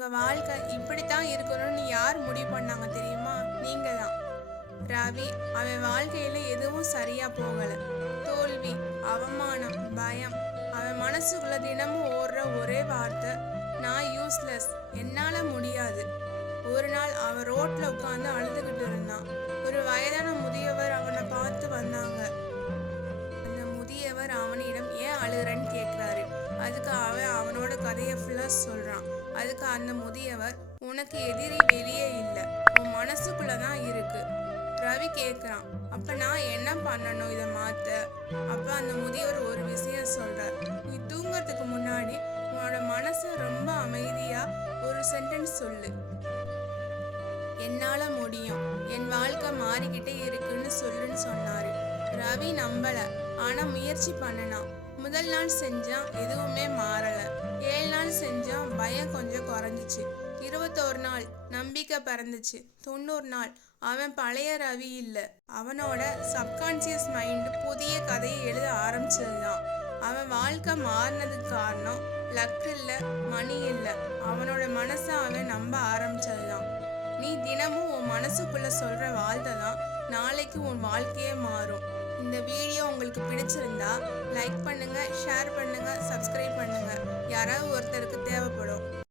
உங்க வாழ்க்கை இப்படித்தான் இருக்கணும்னு யார் முடிவு பண்ணாங்க தெரியுமா? நீங்க தான். ரவி அவன் வாழ்க்கையில எதுவும் சரியா போகல. தோல்வி, அவமானம், பயம். அவன் மனசுக்குள்ள தினமும் ஓடுற ஒரே வார்த்தை, நான் யூஸ்லெஸ், என்னால முடியாது. ஒரு நாள் அவன் ரோட்ல உட்காந்து அழுதுகிட்டு இருந்தான். ஒரு வயதான முதியவர் அவனை பார்த்து வந்தாங்க. அந்த முதியவர் அவனிடம் ஏன் அழுகிறன்னு கேட்குறாரு. அதுக்கு அவன் அவனோட கதையை ஃபுல்லாக சொல்கிறான். அதுக்கு அந்த முதியவர், உனக்கு எதிரி வெளியே இல்லை, உன் மனசுக்குள்ள தான் இருக்கு. ரவி கேட்குறான், அப்போ நான் என்ன பண்ணணும் இதை மாற்ற? அப்போ அந்த முதியவர் ஒரு விஷயம் சொல்கிறார். நீ தூங்கிறதுக்கு முன்னாடி உன்னோட மனசை ரொம்ப அமைதியாக ஒரு சென்டென்ஸ் சொல்லு. என்னால் முடியும், என் வாழ்க்கை மாறிக்கிட்டே இருக்குன்னு சொல்லுன்னு சொன்னார். ரவி நம்பலை, ஆனால் முயற்சி பண்ணினான். முதல் நாள் செஞ்சான், எதுவுமே மாறலை. 7 நாள் செஞ்சான், பயம் கொஞ்சம் குறைஞ்சிச்சு. 21 நாள் நம்பிக்கை பிறந்துச்சு. 90 நாள் அவன் பழைய ரவி இல்லை, அவனோட சப்கான்சியஸ் மைண்டு புதிய கதையை எழுத ஆரம்பிச்சதுதான். அவன் வாழ்க்கை மாறினதுக்கு காரணம் லக் இல்லை, மணி இல்லை, அவனோட மனசை அவன் நம்ப ஆரம்பிச்சதுதான். நீ தினமும் உன் மனசுக்குள்ள சொல்ற வார்த்தை தான் நாளைக்கு உன் வாழ்க்கையே மாறும். இந்த வீடியோ உங்களுக்கு பிடிச்சிருந்தா லைக் பண்ணுங்க, ஷேர் பண்ணுங்க, சப்ஸ்கிரைப் பண்ணுங்க. யாராவது ஒருத்தருக்கு தேவைப்படும்.